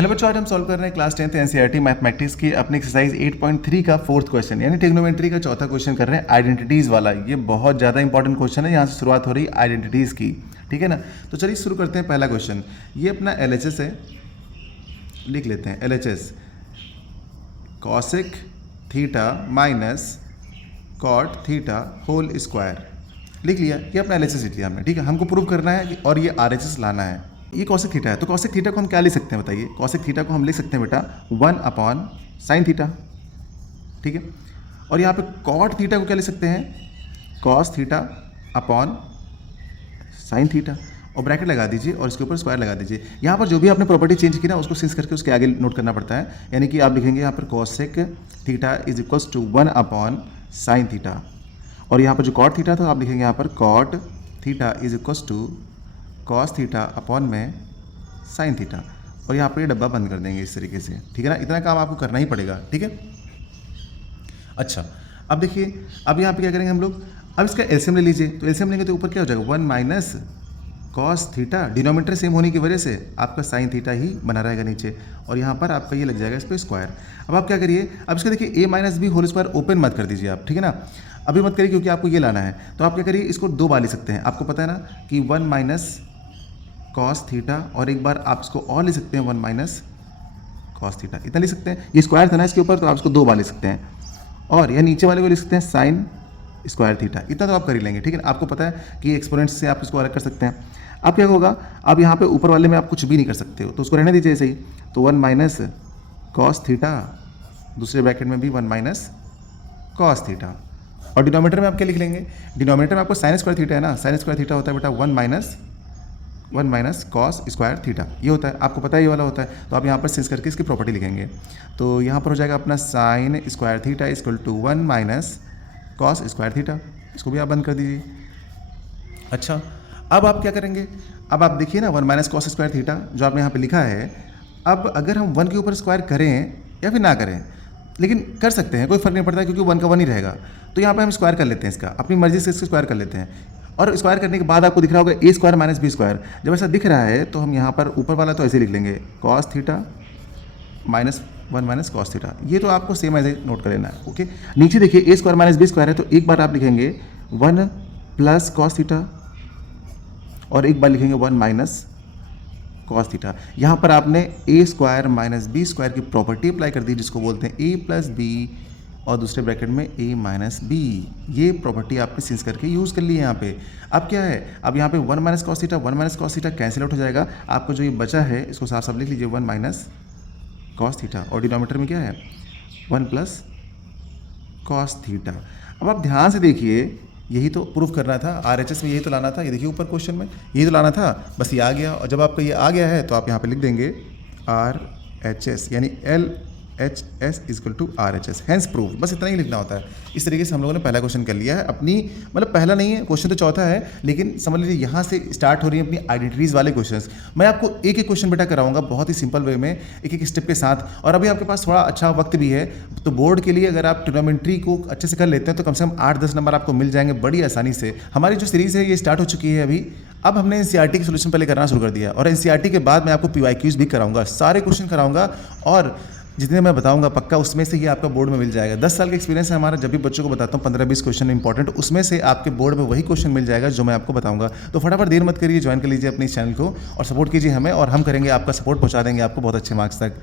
Hello बच्चों, आज हम सॉल्व कर रहे हैं क्लास 10th एनसीईआरटी मैथमेटिक्स की अपनी एक्सरसाइज 8.3 का फोर्थ क्वेश्चन यानी ट्रिग्नोमेट्री का चौथा क्वेश्चन कर रहे हैं आइडेंटिटीज वाला। ये बहुत ज़्यादा इंपॉर्टेंट क्वेश्चन है, यहाँ से शुरुआत हो रही है आइडेंटिटीज़ की, ठीक है ना। तो चलिए शुरू करते हैं। पहला क्वेश्चन ये अपना LHS है, लिख लेते हैं LHS cosec theta minus cot theta whole square, लिख लिया। ये अपना LHS लिख लिया हमने, ठीक है। हमको प्रूव करना है और ये RHS लाना है। ये कॉसेक थीटा है, तो कॉसेक थीटा को हम क्या लिख सकते हैं बताइए। कॉसेक थीटा को हम लिख सकते हैं बेटा 1 sin थीटा, ठीक है। और यहाँ पे कॉट थीटा को क्या लिख सकते हैं, cos theta upon sine theta, और ब्रैकेट लगा दीजिए और इसके ऊपर स्क्वायर लगा दीजिए। यहाँ पर जो भी आपने प्रॉपर्टी चेंज की ना उसको चेंज करके उसके आगे नोट करना पड़ता है। यानी कि आप लिखेंगे यहाँ पर cosec theta is equals to 1 sin theta, और यहाँ पर जो कॉट थीटा था आप लिखेंगे यहाँ पर cot theta is equals to cos theta upon में साइन थीटा, और यहाँ पर ये डब्बा बंद कर देंगे इस तरीके से, ठीक है ना। इतना काम आपको करना ही पड़ेगा, ठीक है। अच्छा, अब देखिए, अब यहाँ पे क्या करेंगे हम लोग, अब इसका एलसीएम ले लीजिए। तो एलसीएम लेंगे तो ऊपर क्या हो जाएगा 1 minus cos theta, denominator same होने की वजह से आपका साइन थीटा ही बना रहेगा नीचे, और यहाँ पर आपका ये लग जाएगा इस पर स्क्वायर। अब आप क्या करिए, अब इसका देखिए a minus b whole square open मत कर दीजिए आप, ठीक है ना। अभी मत करिए क्योंकि आपको ये लाना है। तो आप क्या करिए, इसको दो बार लिख सकते हैं। आपको पता है ना कि 1 माइनस कॉस थीटा, और एक बार आप इसको और लिख सकते हैं 1 माइनस कॉस थीटा, इतना लिख सकते हैं। ये स्क्वायर था ना इसके ऊपर, तो आप इसको दो बार लिख सकते हैं, और यह नीचे वाले को लिख सकते हैं साइन स्क्वायर थीटा। इतना तो आप कर ही लेंगे, ठीक है। आपको पता है कि एक्सपोनेंट से आप इसको अलग कर सकते हैं। अब क्या होगा, अब यहाँ पे ऊपर वाले में आप कुछ भी नहीं कर सकते हो, तो उसको रहने दीजिए ऐसे ही। तो 1 माइनस कॉस थीटा, दूसरे ब्रैकेट में भी 1 माइनस कॉस थीटा, और डिनोमिनेटर में आप क्या लिख लेंगे, डिनोमिनेटर में आपको साइन स्क्वायर थीटा है ना, साइन स्क्वायर थीटा होता है बेटा 1 माइनस कॉस स्क्वायर थीटा, ये होता है, आपको पता है ये वाला होता है। तो आप यहाँ पर चेंज करके इसकी प्रॉपर्टी लिखेंगे। तो यहाँ पर हो जाएगा अपना sine square theta equal to 1 minus cos square theta, इसको भी आप बंद कर दीजिए। अच्छा, अब आप क्या करेंगे, अब आप देखिए ना 1 माइनस कॉस स्क्वायर थीटा जो आपने यहाँ पे लिखा है। अब अगर हम 1 के ऊपर स्क्वायर करें या फिर ना करें, लेकिन कर सकते हैं, कोई फर्क नहीं पड़ता क्योंकि 1 का 1 ही रहेगा। तो यहाँ पर हम स्क्वायर कर लेते हैं, इसका अपनी मर्जी से इसको स्क्वायर कर लेते हैं, और स्क्वायर करने के बाद आपको दिख रहा होगा a square minus b square. जब ऐसा दिख रहा है तो हम यहाँ पर ऊपर वाला तो ऐसे लिख लेंगे cos theta minus 1 minus cos theta, ये तो आपको सेम ऐसे नोट कर लेना है, ओके। नीचे देखिए a square minus b square है, तो एक बार आप लिखेंगे 1 प्लस कॉस थीटा, और एक बार लिखेंगे 1 माइनस कॉस थीटा। यहाँ पर आपने a square minus b square की प्रॉपर्टी अप्लाई कर दी, जिसको बोलते हैं a प्लस बी, और दूसरे ब्रैकेट में a माइनस बी। ये प्रॉपर्टी आपने चेंज करके यूज़ कर ली है यहाँ पे। अब क्या है, अब यहाँ पे 1 minus cos theta 1 minus cos theta cancel out हो जाएगा। आपको जो ये बचा है इसको साफ साफ लिख लीजिए 1 माइनस कॉस थीटा, और डिनोमिनेटर में क्या है 1 प्लस कॉस थीटा। अब आप ध्यान से देखिए, यही तो प्रूफ करना था, RHS में यही तो लाना था। ये देखिए ऊपर क्वेश्चन में यही तो लाना था, बस ये आ गया। और जब आपका ये आ गया है तो आप यहाँ पे लिख देंगे RHS यानी LHS equal to RHS, hence prove. बस इतना ही लिखना होता है। इस तरीके से हम लोगों ने पहला क्वेश्चन कर लिया है अपनी, मतलब पहला नहीं है क्वेश्चन, तो चौथा है, लेकिन समझ लीजिए यहाँ से स्टार्ट हो रही है अपनी आइडेंटिटीज़ वाले क्वेश्चंस। मैं आपको एक एक क्वेश्चन बेटा कराऊंगा बहुत ही सिंपल वे में, एक एक स्टेप के साथ। और अभी आपके पास थोड़ा अच्छा वक्त भी है, तो बोर्ड के लिए अगर आप ट्रिग्नोमेट्री को अच्छे से कर लेते हैं तो कम से कम 8-10 नंबर आपको मिल जाएंगे बड़ी आसानी से। हमारी जो सीरीज़ है ये स्टार्ट हो चुकी है अभी। अब हमने एनसीईआरटी के सोल्यूशन पहले करना शुरू कर दिया, और एनसीईआरटी के बाद मैं आपको PYQs भी कराऊंगा, सारे क्वेश्चन कराऊंगा, और जितने मैं बताऊंगा पक्का उसमें से ये आपका बोर्ड में मिल जाएगा। 10 साल का एक्सपीरियंस है हमारा, जब भी बच्चों को बताता हूँ 15-20 क्वेश्चन इंपॉर्टेंट, उसमें से आपके बोर्ड में वही क्वेश्चन मिल जाएगा जो मैं आपको बताऊंगा। तो फटाफट देर मत करिए, ज्वाइन कर लीजिए अपने इस चैनल को और सपोर्ट कीजिए हमें, और हम करेंगे आपका सपोर्ट, पहुँचा देंगे आपको बहुत अच्छे मार्क्स तक।